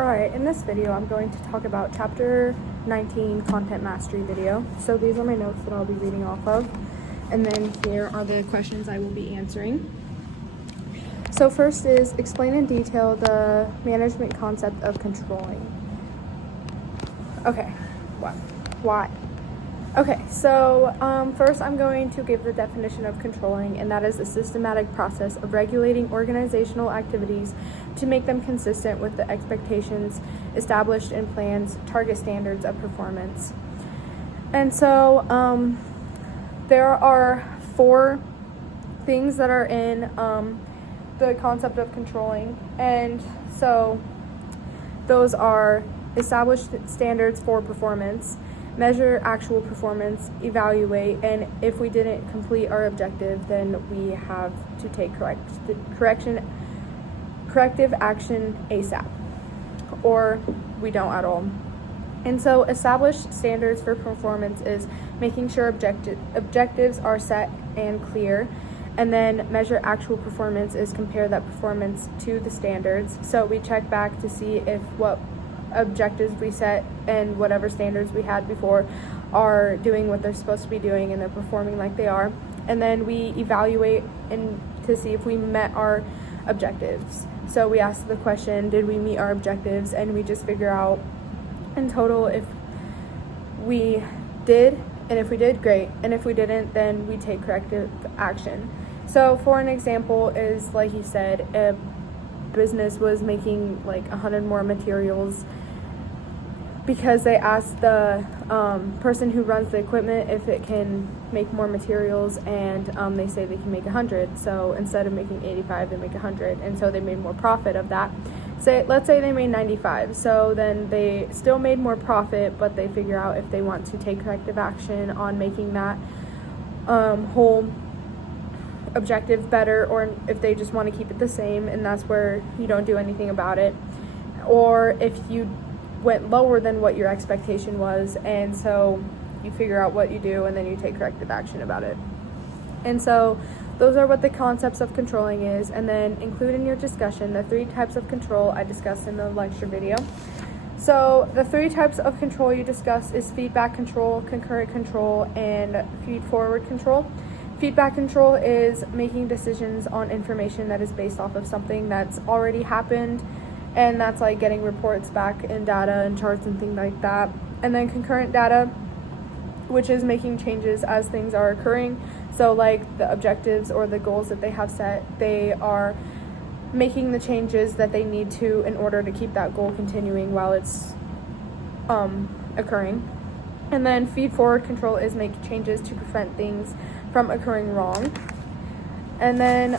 Alright, in this video I'm going to talk about Chapter 19 Content Mastery video. So these are my notes that I'll be reading off of, and then here are the questions I will be answering. So first is, explain in detail the management concept of controlling. Okay, what? Why? Okay, so first I'm going to give the definition of controlling, and that is a systematic process of regulating organizational activities to make them consistent with the expectations established in plans, target standards of performance. And so there are 4 things that are in the concept of controlling, and so those are established standards for performance, measure actual performance, evaluate, and if we didn't complete our objective, then we have to take corrective action ASAP, or we don't at all. And so established standards for performance is making sure objectives are set and clear, and then measure actual performance is compare that performance to the standards. So we check back to see if what objectives we set and whatever standards we had before are doing what they're supposed to be doing and they're performing like they are. And then we evaluate and to see if we met our objectives. So we ask the question, did we meet our objectives? And we just figure out in total if we did, and if we did, great. And if we didn't, then we take corrective action. So for an example is, like you said, a business was making like 100 more materials because they asked the person who runs the equipment if it can make more materials, and they say they can make 100. So instead of making 85, they make 100, and so they made more profit of that. Let's say they made 95, so then they still made more profit, but they figure out if they want to take corrective action on making that whole objective better, or if they just want to keep it the same, and that's where you don't do anything about it. Or if you went lower than what your expectation was, and so you figure out what you do and then you take corrective action about it. And so those are what the concepts of controlling is. And then include in your discussion the 3 types of control I discussed in the lecture video. So the 3 types of control you discuss is feedback control, concurrent control, and feed-forward control. Feedback control is making decisions on information that is based off of something that's already happened, and that's like getting reports back in data and charts and things like that. And then concurrent data, which is making changes as things are occurring. So like the objectives or the goals that they have set, they are making the changes that they need to in order to keep that goal continuing while it's occurring. And then feed-forward control is make changes to prevent things from occurring wrong. And then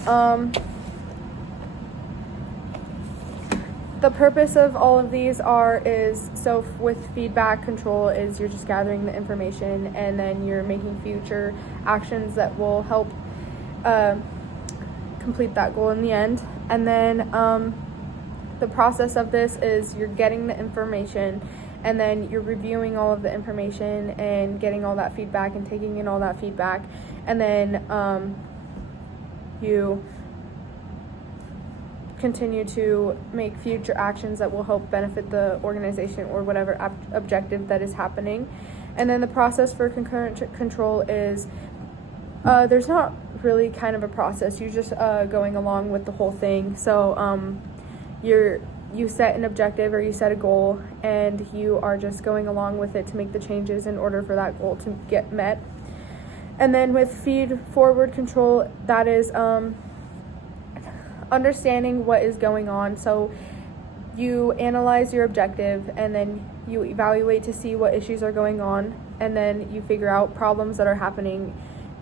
the purpose of all of these so with feedback control is you're just gathering the information, and then you're making future actions that will help complete that goal in the end. And then the process of this is you're getting the information, and then you're reviewing all of the information and getting all that feedback and taking in all that feedback, and then you continue to make future actions that will help benefit the organization or whatever objective that is happening. And then the process for concurrent control is there's not really kind of a process. You're just going along with the whole thing. So you set an objective or you set a goal, and you are just going along with it to make the changes in order for that goal to get met. And then with feed-forward control, that is understanding what is going on. So you analyze your objective, and then you evaluate to see what issues are going on, and then you figure out problems that are happening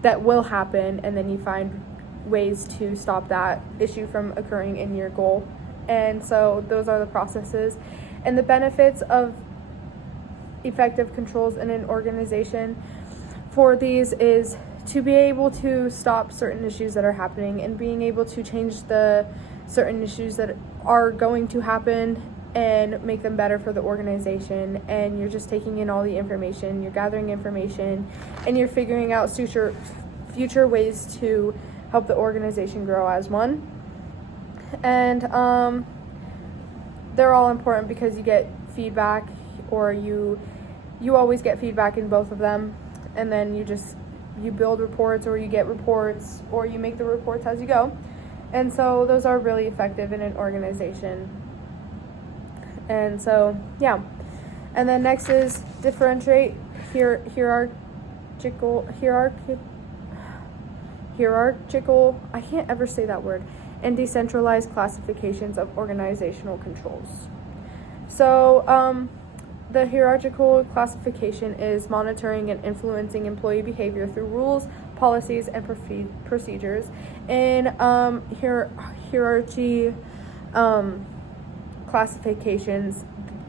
that will happen, and then you find ways to stop that issue from occurring in your goal. And so those are the processes. And the benefits of effective controls in an organization for these is to be able to stop certain issues that are happening, and being able to change the certain issues that are going to happen and make them better for the organization. And you're just taking in all the information, you're gathering information, and you're figuring out future ways to help the organization grow as one. And they're all important because you get feedback, or you always get feedback in both of them, and then you build reports, or you get reports, or you make the reports as you go. And so those are really effective in an organization. And so, yeah. And then next is differentiate hierarchical, I can't ever say that word, and decentralized classifications of organizational controls. So, the hierarchical classification is monitoring and influencing employee behavior through rules, policies, and procedures. In hierarchy classifications,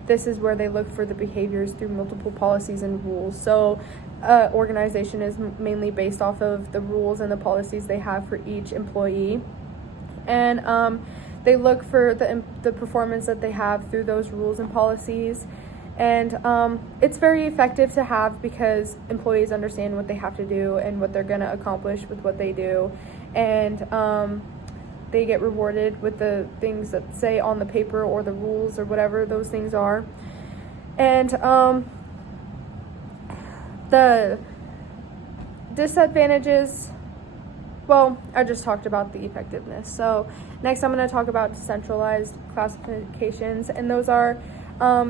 this is where they look for the behaviors through multiple policies and rules. So organization is mainly based off of the rules and the policies they have for each employee. And they look for the performance that they have through those rules and policies. And it's very effective to have because employees understand what they have to do and what they're going to accomplish with what they do. And they get rewarded with the things that say on the paper or the rules or whatever those things are. And the disadvantages, well, I just talked about the effectiveness. So next I'm going to talk about decentralized classifications, and those are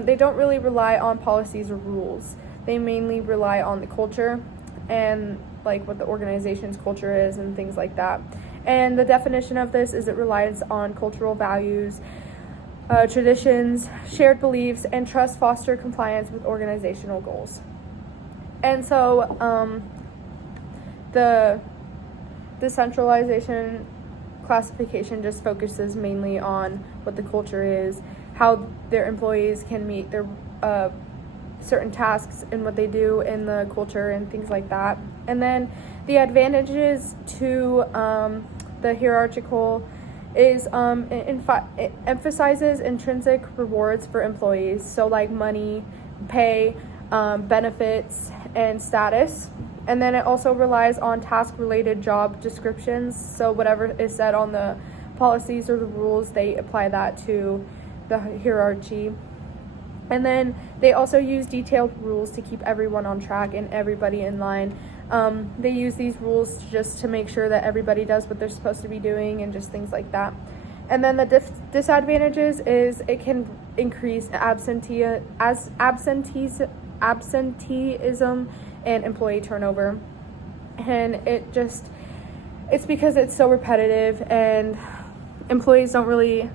they don't really rely on policies or rules. They mainly rely on the culture and like what the organization's culture is and things like that. And the definition of this is it relies on cultural values, traditions, shared beliefs, and trust foster compliance with organizational goals. And so the decentralization classification just focuses mainly on what the culture is, how their employees can meet their certain tasks and what they do in the culture and things like that. And then the advantages to the hierarchical is it emphasizes intrinsic rewards for employees, so like money, pay, benefits, and status. And then it also relies on task-related job descriptions, so whatever is said on the policies or the rules, they apply that to the hierarchy. And then they also use detailed rules to keep everyone on track and everybody in line. They use these rules just to make sure that everybody does what they're supposed to be doing and just things like that. And then the disadvantages is it can increase absenteeism and employee turnover. And it's because it's so repetitive, and employees don't really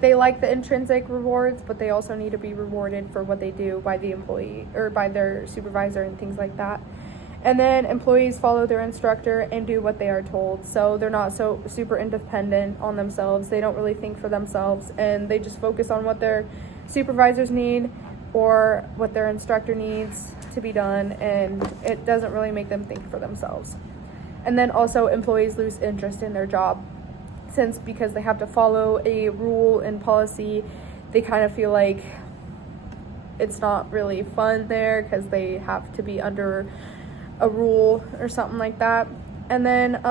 they like the intrinsic rewards, but they also need to be rewarded for what they do by the employee or by their supervisor and things like that. And then employees follow their instructor and do what they are told. So they're not so super independent on themselves. They don't really think for themselves, and they just focus on what their supervisors need or what their instructor needs to be done, and it doesn't really make them think for themselves. And then also employees lose interest in their job. Because they have to follow a rule and policy, they kind of feel like it's not really fun there because they have to be under a rule or something like that. And then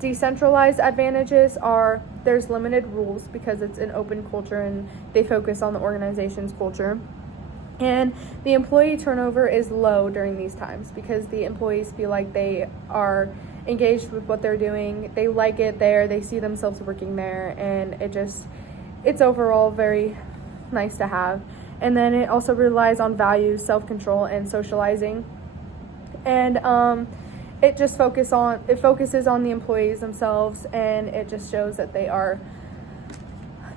decentralized advantages are there's limited rules because it's an open culture and they focus on the organization's culture. And the employee turnover is low during these times because the employees feel like they are engaged with what they're doing. They like it there. They see themselves working there, and it's overall very nice to have. And then it also relies on values, self-control, and socializing. And it focuses on the employees themselves, and it just shows that they are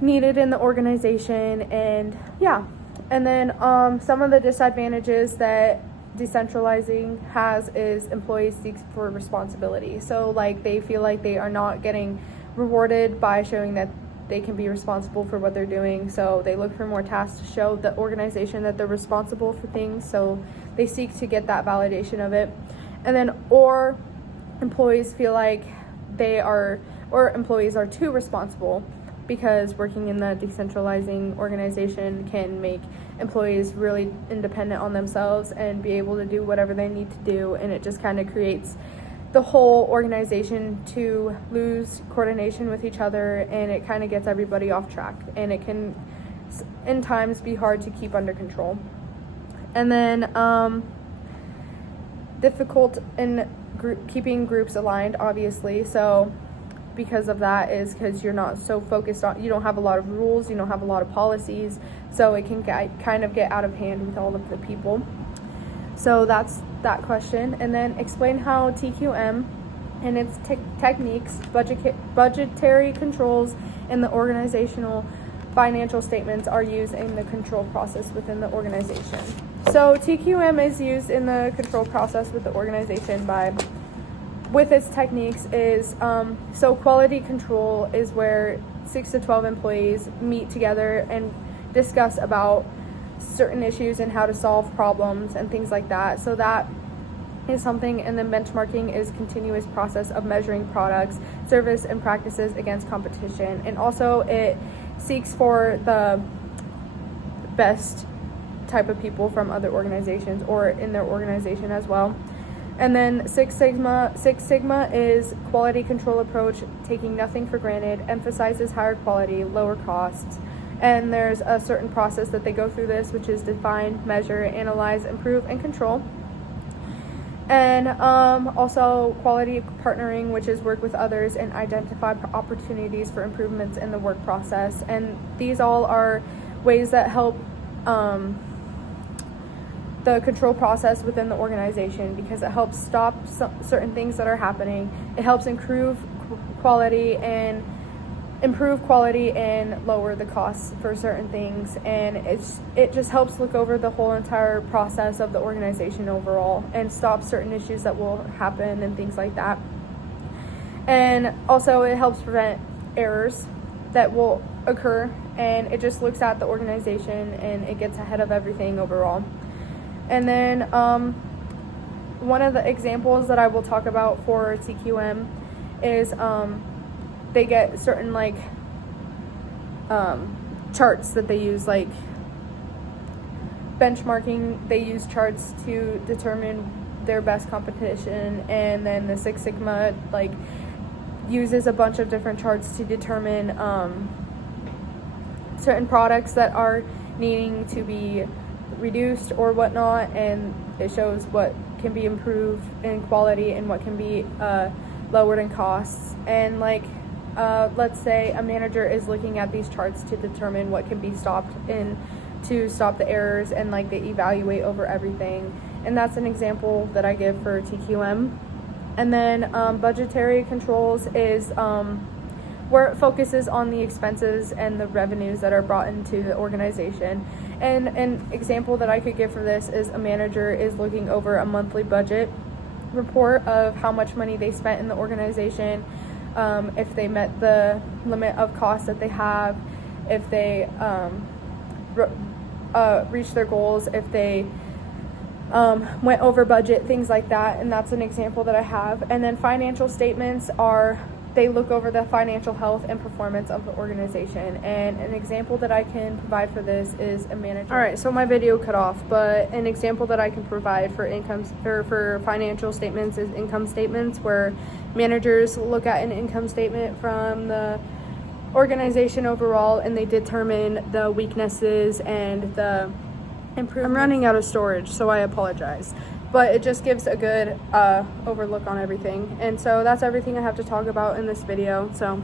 needed in the organization. And yeah. And then some of the disadvantages that decentralizing has is employees seek for responsibility. So they feel like they are not getting rewarded by showing that they can be responsible for what they're doing. So they look for more tasks to show the organization that they're responsible for things. So they seek to get that validation of it. And then or employees feel like employees are too responsible, because working in the decentralizing organization can make employees really independent on themselves and be able to do whatever they need to do, and it just kind of creates the whole organization to lose coordination with each other, and it kind of gets everybody off track, and it can in times be hard to keep under control. And then difficult in keeping groups aligned, obviously. So because of that is because you're not so focused on, you don't have a lot of rules, you don't have a lot of policies, so it can kind of get out of hand with all of the people. So that's that question. And then explain how TQM and its techniques, budgetary controls, and the organizational financial statements are used in the control process within the organization. So TQM is used in the control process with the organization with its techniques is, so quality control is where 6 to 12 employees meet together and discuss about certain issues and how to solve problems and things like that. So that is something. And then benchmarking is continuous process of measuring products, service, and practices against competition. And also it seeks for the best type of people from other organizations or in their organization as well. And then Six Sigma is quality control approach, taking nothing for granted, emphasizes higher quality, lower costs. And there's a certain process that they go through this, which is define, measure, analyze, improve, and control. And also quality partnering, which is work with others and identify opportunities for improvements in the work process. And these all are ways that help the control process within the organization, because it helps stop certain things that are happening. It helps improve quality and lower the costs for certain things, and it just helps look over the whole entire process of the organization overall and stop certain issues that will happen and things like that. And also it helps prevent errors that will occur, and it just looks at the organization and it gets ahead of everything overall. And then one of the examples that I will talk about for TQM is they get certain charts that they use, like benchmarking. They use charts to determine their best competition, and then the Six Sigma uses a bunch of different charts to determine certain products that are needing to be reduced or whatnot, and it shows what can be improved in quality and what can be lowered in costs. And let's say a manager is looking at these charts to determine what can be stopped and to stop the errors, and they evaluate over everything. And that's an example that I give for TQM. And then budgetary controls is where it focuses on the expenses and the revenues that are brought into the organization. And an example that I could give for this is a manager is looking over a monthly budget report of how much money they spent in the organization, if they met the limit of costs that they have, if they reached their goals, if they went over budget, things like that. And that's an example that I have. And then financial statements they look over the financial health and performance of the organization. And an example that I can provide for this is a manager. All right, so my video cut off, but an example that I can provide for financial statements is income statements, where managers look at an income statement from the organization overall, and they determine the weaknesses and the improvements. I'm running out of storage, so I apologize. But it just gives a good overlook on everything. And so that's everything I have to talk about in this video. So